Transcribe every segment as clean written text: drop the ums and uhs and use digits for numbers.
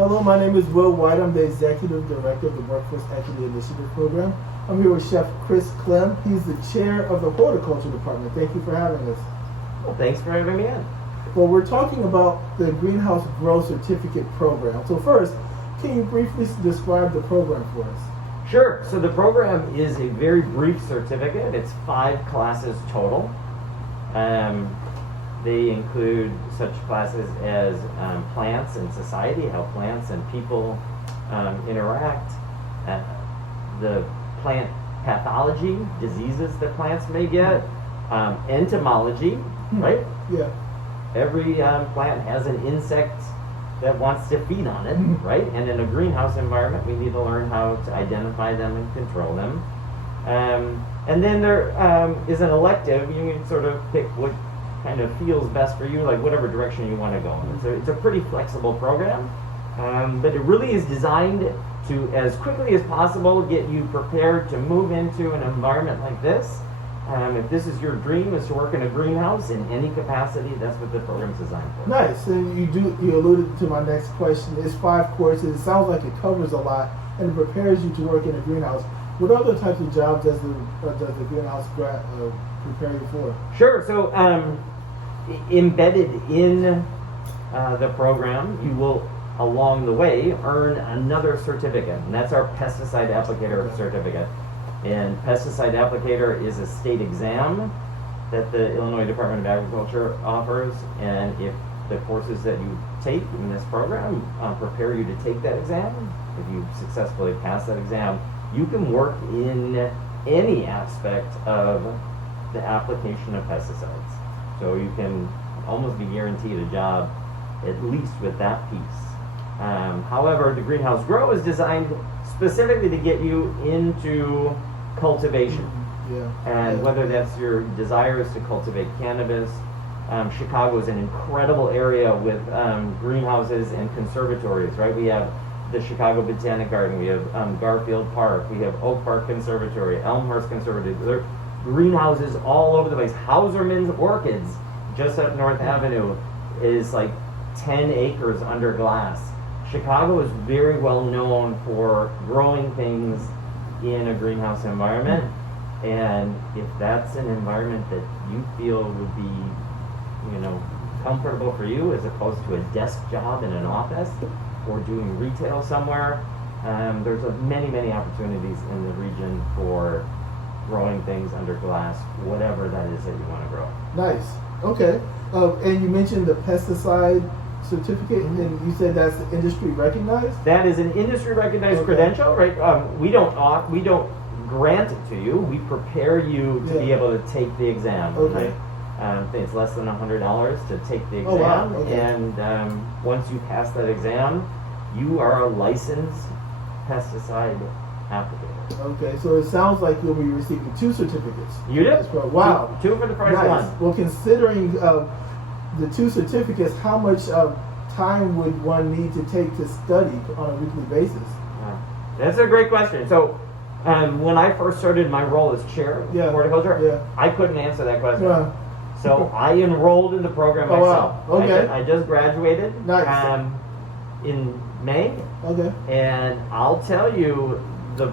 Hello, my name is Will White. I'm the Executive Director of the Workforce Equity Initiative Program. I'm here with Chef Chris Clem. He's the Chair of the Horticulture Department. Thank you for having us. Well, thanks for having me in. Well, we're talking about the Greenhouse Grow Certificate Program. So first, can you briefly describe the program for us? Sure. So the program is a very brief certificate. It's 5 classes total. They include such classes as plants and society, how plants and people interact, the plant pathology, diseases that plants may get, entomology, right? Yeah. Every plant has an insect that wants to feed on it, right? And in a greenhouse environment, we need to learn how to identify them and control them. And then there is an elective. You can sort of pick what kind of feels best for you, like whatever direction you want to go in. It's a pretty flexible program, but it really is designed to, as quickly as possible, get you prepared to move into an environment like this. If this is your dream, is to work in a greenhouse in any capacity, that's what the program's designed for. Nice. And you alluded to my next question. It's 5 courses. It sounds like it covers a lot and it prepares you to work in a greenhouse. What other types of jobs does the greenhouse prepare you for? Sure. So embedded in the program, you will, along the way, earn another certificate, and that's our pesticide applicator certificate. And pesticide applicator is a state exam that the Illinois Department of Agriculture offers, and if the courses that you take in this program prepare you to take that exam, if you successfully pass that exam, you can work in any aspect of the application of pesticides. So you can almost be guaranteed a job, at least with that piece. However, the Greenhouse Grow is designed specifically to get you into cultivation. And whether that's your desire is to cultivate cannabis. Chicago is an incredible area with greenhouses and conservatories, right? We have the Chicago Botanic Garden, we have Garfield Park, we have Oak Park Conservatory, Elmhurst Conservatory. There are greenhouses all over the place. Hauserman's Orchids, just up North Avenue, is like 10 acres under glass. Chicago is very well known for growing things in a greenhouse environment, and if that's an environment that you feel would be, comfortable for you as opposed to a desk job in an office or doing retail somewhere, there's many opportunities in the region for growing things under glass, whatever that is that you want to grow. Nice. Okay. And you mentioned the pesticide certificate, and you said that's industry recognized? That is an industry recognized credential, right? We don't grant it to you. We prepare you to be able to take the exam. Okay. Right? It's less than $100 to take the exam, Oh, wow. Okay. and once you pass that exam, you are a licensed pesticide applicator. Okay, so it sounds like you'll be receiving 2 certificates. You do? Wow. Two for the price of Nice. one. Well, considering the 2 certificates, how much time would one need to take to study on a weekly basis? That's a great question. So, when I first started my role as chair of horticulture, I couldn't answer that question. So I enrolled in the program myself. Wow. Okay. I just graduated Nice. in May. Okay. And I'll tell you, the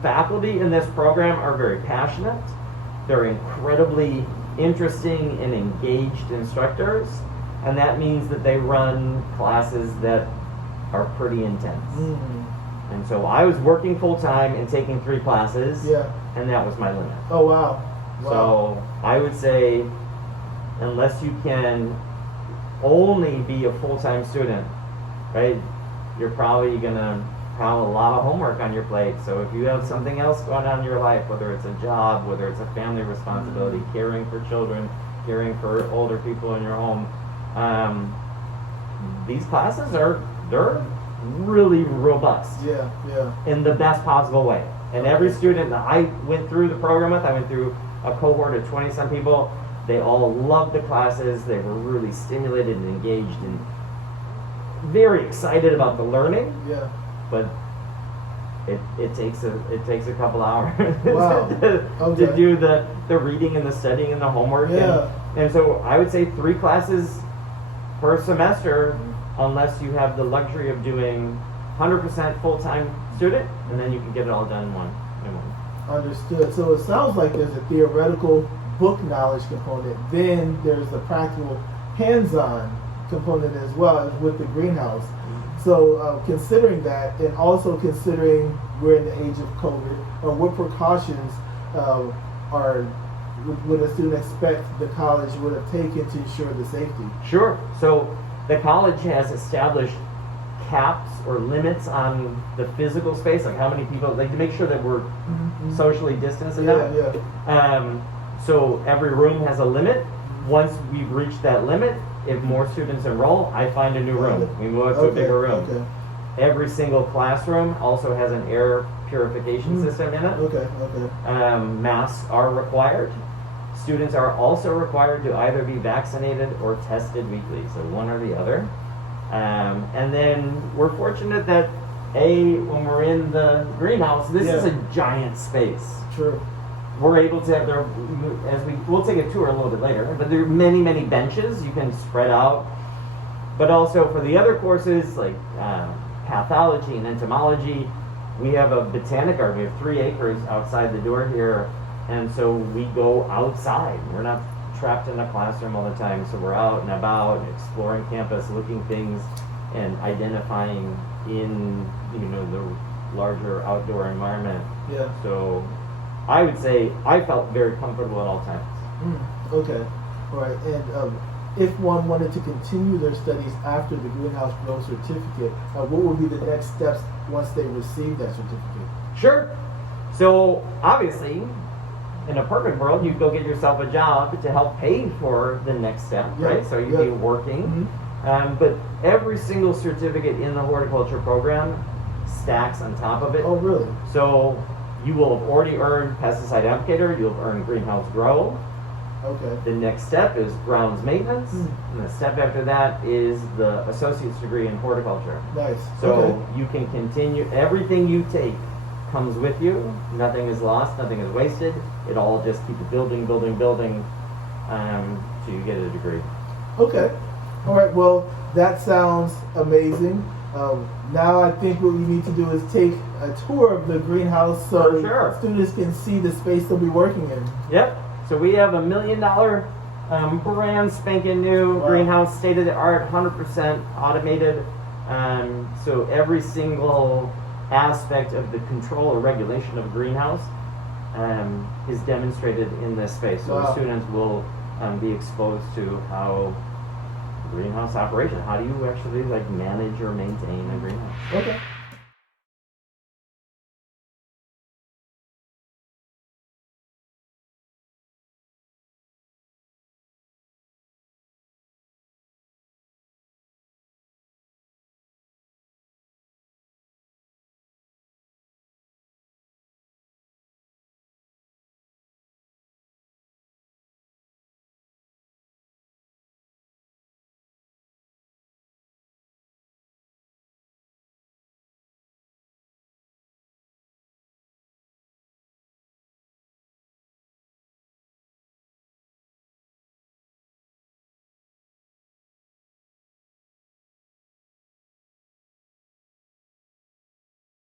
faculty in this program are very passionate. They're incredibly interesting and engaged instructors. And that means that they run classes that are pretty intense. Mm-hmm. And so I was working full time and taking 3 classes, and that was my limit. Oh, wow. So I would say, unless you can only be a full-time student, right, you're probably going to have a lot of homework on your plate. So if you have something else going on in your life, whether it's a job, whether it's a family responsibility, caring for children, caring for older people in your home, these classes they're really robust. In the best possible way. And every student that I went through the program with, I went through a cohort of 20-some people. They all loved the classes. They were really stimulated and engaged and very excited about the learning. But it takes a couple hours to do the reading and the studying and the homework. And so I would say 3 classes per semester unless you have the luxury of doing 100% full-time student, and then you can get it all done in one. Understood. So it sounds like there's a theoretical book knowledge component. Then there's the practical hands-on component as well with the greenhouse. So considering that, and also considering we're in the age of COVID, what precautions would a student expect the college would have taken to ensure the safety? Sure. So the college has established caps or limits on the physical space, like how many people, like to make sure that we're socially distanced enough. So every room has a limit. Once we've reached that limit, if more students enroll, I find a new room. We move up to a bigger room. Okay. Every single classroom also has an air purification system in it. Masks are required. Students are also required to either be vaccinated or tested weekly, so one or the other. And then we're fortunate that when we're in the greenhouse, this is a giant space. True. We're able to have we'll take a tour a little bit later, but there are many, many benches you can spread out. But also for the other courses like pathology and entomology, we have a botanic garden. We have 3 acres outside the door here, and so we go outside. We're not trapped in a classroom all the time, so we're out and about, exploring campus, looking things, and identifying in the larger outdoor environment. Yeah. So I would say I felt very comfortable at all times. Okay. All right. And if one wanted to continue their studies after the Greenhouse Grow certificate, what would be the next steps once they receive that certificate? Sure. So obviously, in a perfect world, you'd go get yourself a job to help pay for the next step, right? So you'd be working. But every single certificate in the horticulture program stacks on top of it. Oh, really? So you will have already earned pesticide applicator, you'll have earned greenhouse grow. Okay. The next step is grounds maintenance, and the step after that is the associate's degree in horticulture. Nice. So you can continue, everything you take comes with you, nothing is lost, nothing is wasted, it all just keeps building, till you get a degree. Okay. All right. Well, that sounds amazing. Now I think what we need to do is take a tour of the greenhouse so students can see the space they'll be working in. Yep. So we have $1 million brand spanking new greenhouse, state of the art, 100% automated. So every single aspect of the control or regulation of a greenhouse is demonstrated in this space. So the students will be exposed to how greenhouse operation, how do you actually manage or maintain a greenhouse. Okay.